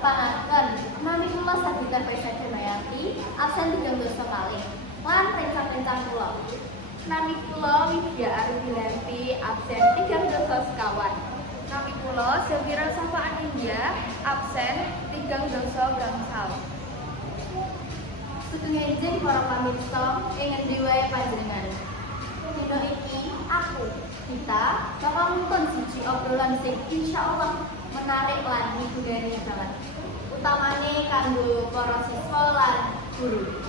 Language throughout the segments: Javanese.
Pangaken, nami kula Sabita Faisal Damayanti, absen 3 dosa malih. Lan rencang-rencang kula. Nami kula Widya Ardilanti, absen 3 dosa sekawan. Nami kula Sylvira Safaan India, absen 3 dosa gangsal. Sedaya izin para pamirsa ing endi wae panjenengan. Dina iki aku, kita bakal nuntun siji obrolan sing insyaallah menarik lan migudani banget. Utamane kanggo para siswa lan guru.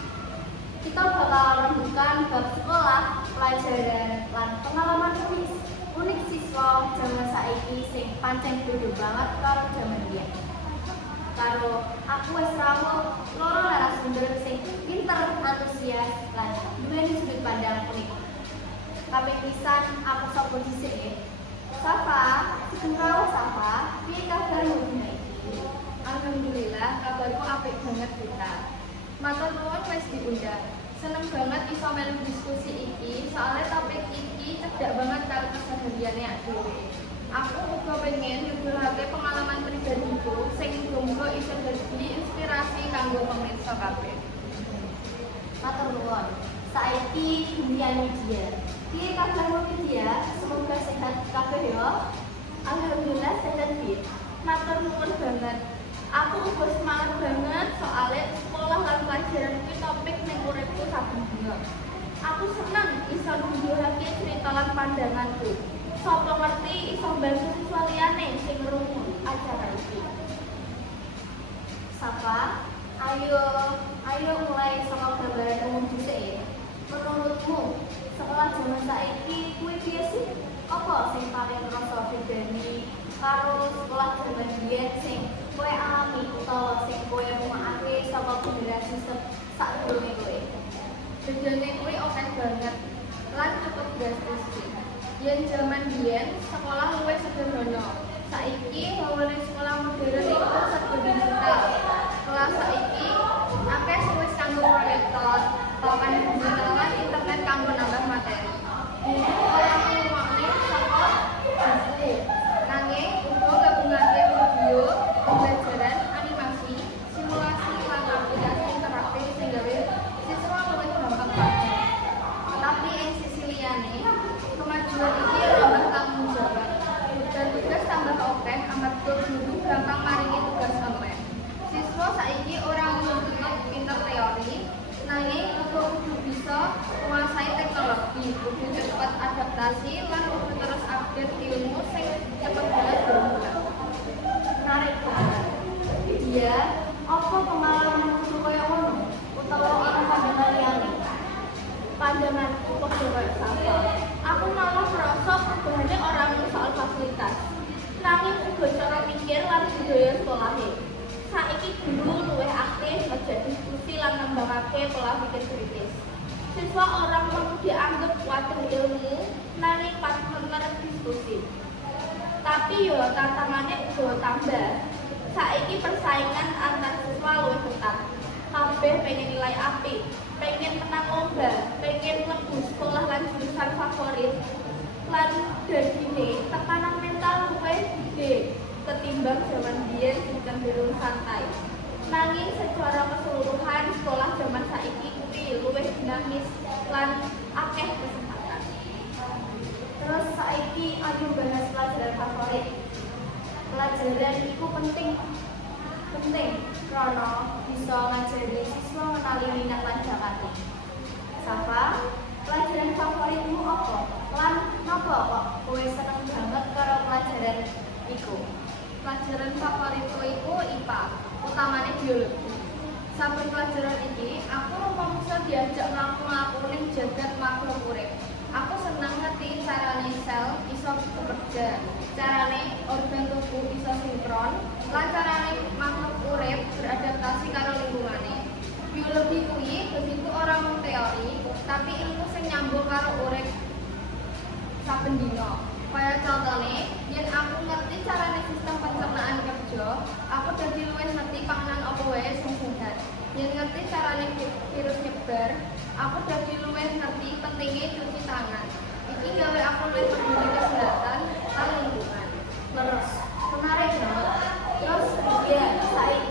Kita bakal rembukan bab sekolah, pelajaran lan pengalaman unik siswa zaman saiki sing pancen beda banget karo zaman biyen. Karo aku wis rawuh loro narasumber sing pinter, antusias lan duweni sudut pandang unik. Kaping pisan aku sapa dhisik nggih. Safa, Sugeng Safa, piye kabarmu dina iki? Alhamdulillah, kabarku apik banget kita. Matur nuwun wis diundang. Seneng banget iso melu diskusi iki, soalnya topik iki cedhak banget karo kesehariane aku. Aku uga pengen nyuguhake pengalaman pribadiku sing muga iso dadi inspirasi kanggo pemirsa kabeh. Matur nuwun. Saiki dunia media. Piye kabarmu Widya? Semoga sehat kabeh ya. Alhamdulillah sehat piye. Matur nuwun banget. Aku uga semangat banget soalnya sekolah lan pelajaran kuwi topik ning uripku saben dina. Aku seneng iso nuduhake cerita lan pandanganku. Sapa ngerti iso bantu siswa liyane sing ngrungu acara iki. Safa, ayo mulai sama gambaran umum dhisik ya. Menurutmu, sekolah zaman saiki kuwi piye sih? Apa sing paling rasa bedane karo sekolah zaman biyen sing kowe alami utawa sing kowe rumakake saka generasi sadurunge kowe? Bedane kuwi akeh banget lan cukup drastis sih. Yen zaman biyen sekolah luwih sederhana. Saiki wewenang sekolah modern iku serba digital. Kelas saiki akeh sing wis kanggo proyektor, papan digital lan internet kanggo nambah materi. Guru ora nglumakne saka buku, nanging uga gabungake video, pembelajaran, animasi, simulasi lan aplikasi interaktif sing gawe siswa luwih gampang paham. Tapi ing sisi liyane, kemajuan iki nambah tanggung jawab. Dan tugas tambah akeh amarga guru gampang maringi tugas online. Siswa saiki ora nuntut pinter teori, nanging uga kudu bisa menguasai teknologi, kudu cepet adaptasi lan kudu terus update ilmu sing cepet banget berkembang. Menarik banget. Iya, apa pengalamanmu kaya ngono? Utawa ana pandangan liyane? Pandanganku kok koyo Safa. Aku malah merasa perubahannya orang soal fasilitas. Nanging uga cara mikir lan budaya sekolahe. Saiki guru luwih aktif ngajak diskusi lan ngembangake pola pikir kritis. Siswa orang perlu dianggap wadah ilmu, nanging partner diskusi. Tapi yo tantangannya uga tambah. Saiki persaingan antar siswa luwih ketat. Kabeh pengen nilai apik, pengen menang lomba, pengen mlebu sekolah lan jurusan favorit. Lan dadine tekanan mental luwih gede ketimbang zaman biyen sing cenderung santai. Nanging secara keseluruhan sekolah zaman saiki kuwi luwih dinamis lan akeh kesempatan. Terus saiki ayo bahas pelajaran favorit. Pelajaran itu penting karena bisa ngajari siswa mengenali minat lan bakate. Safa, pelajaran favoritmu apa? Lan napa kok kowe seneng banget karo pelajaran iku? Pelajaran favoritku iku IPA, utamane biologi. Saben pelajaran iki aku rumangsa diajak mlaku-mlaku ning jagat makhluk urip. Aku seneng ngerti carane sel iso bekerja, carane organ tubuh iso sinkron, lan carane makhluk urip beradaptasi karo lingkungane. Biologi kuwi bagiku ora mung teori, tapi ilmu sing nyambung karo urip saben dina. Kaya contone, yen aku ngerti carane sistem pencernaan kerja, aku dadi luwih ngerti panganan apa wae sing sehat. Yen ngerti carane virus nyebar, aku dadi luwih ngerti pentingnya cuci tangan. Iki gawe aku luwih peduli kesehatan lan lingkungan. Terus, menarik banget. Terus, ya, saiki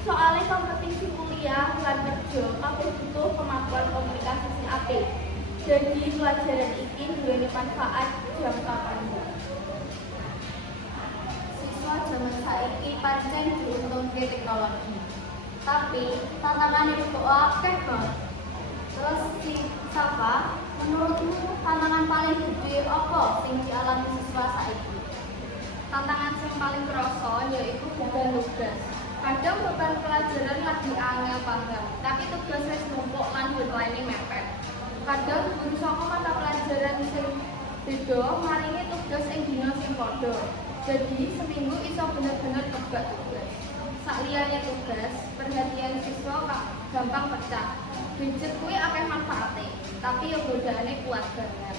Soalnya kompetisi kuliah lan kerja kabeh butuh kemampuan komunikasi sing apik. Jadi pelajaran iki duweni manfaat jangka panjang. Siswa zaman saiki pancen diuntungke teknologi. Tapi tantangannya itu akeh banget. Terus si Safa, menurutmu tantangan paling gede apa sing dialami siswa saiki? Tantangan yang paling kerasa yaitu beban tugas. Kadang beban pelajaran lagi angel banget, tapi tugas wis numpuk lan deadline mepet. Kadang guru saka mata pelajaran sing beda maringi tugas ing dina sing padha. Jadi seminggu iso bener-bener kebak tugas. Sakliyane tugas, perhatian siswa gampang pecah. Gadget kuwi akeh manfaate, tapi yo godaane kuat banget.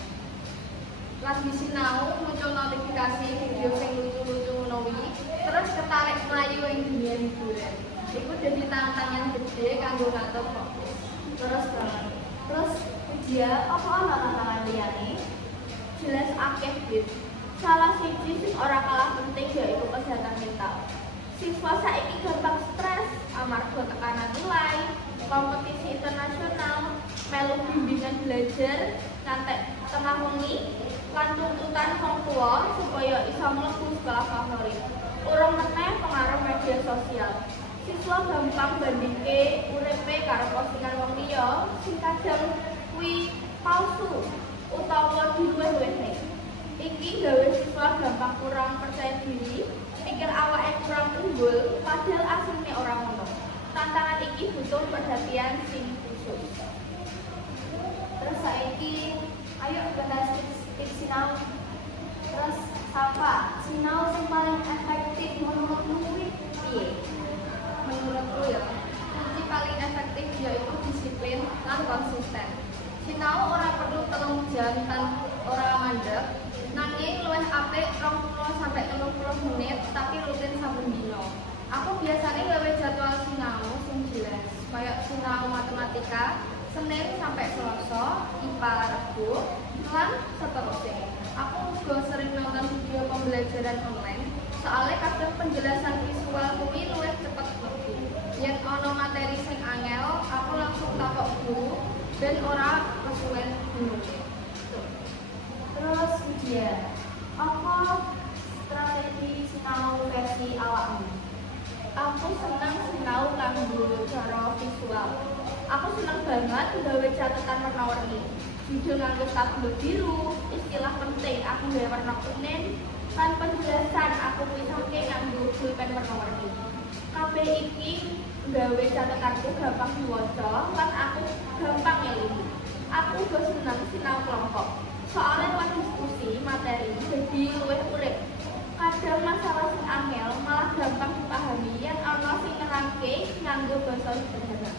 Lagi sinau muncul notifikasi video sing lucu-lucu ngono terus ketarik melayu ing dunia hiburan. Iku jadi tantangan gede kanggo ngatur fokus. Terus banget. Terus dia apa ana tantangan liyane? Jelas akeh dit. Salah siji sing ora kalah penting yaitu kesehatan mental. Siswa saiki gampang stres amarga tekanan nilai, kompetisi internasional, melu bimbingan belajar ngantek tengah wengi, lan tuntutan wong tua supaya iso mlebu sekolah favorit. Urung meneh pengaruh media sosial. Siswa gampang bandingke uripe karo postingan wong liya sing kadang kuwi palsu utawa diluwih-luwihne. Iki gawe siswa gampang kurang percaya diri, pikir awake kurang unggul, padahal asline ora ngono. Tantangan iki butuh perhatian sing khusus. Terus saiki ayo bahas tips sinau. Terus Safa, sinau sing paling efektif menurutmu kuwi piye? Menurutku ya, kunci paling efektif yaitu disiplin lan konsisten. Sinau ora perlu 3 jam tan ora mandek, nanging luwih apik 20 sampai 30 menit tapi rutin saben dina. Aku biasanya gawe jadwal sinau sing jelas, kayak sinau matematika Senin sampai Selasa, IPA Rebo, lan seterusnya. Aku juga sering nonton video pembelajaran online, soalnya kadang penjelasan visual kuwi luwih cepet mlebu. Yen ana materi sing angel, aku langsung takok guru ben ora kesuwen bingung. Terus dia apa strategi sinau versi awakmu? Aku senang sinau kanggo cara visual. Aku senang banget gawe catatan warna-warni. Judul nganggo tabel biru, istilah penting aku gawe warna kuning, lan penjelasan aku tulisake nganggo pulpen warna-warni. Kabeh iki gawe catatanku gampang diwaca lan aku gampang ngelingi. Aku uga seneng sinau kelompok. Soalnya lewat diskusi materi jadi luwih urip. Kadang masalah sing angel malah gampang dipahami yen ana sing nerangke nganggo basa sederhana.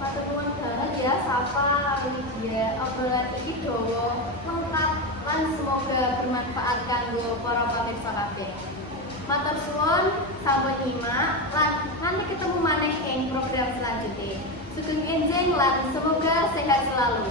Matur nuwun banget ya Safa, Lydia. Obrolan iki dawa, lengkap lan semoga bermanfaat kanggo para pemirsa kabeh. Matur suwun, sampun nyimak lan nanti ketemu maneh ing program selanjutnya. Sugeng enjing lan semoga sehat selalu.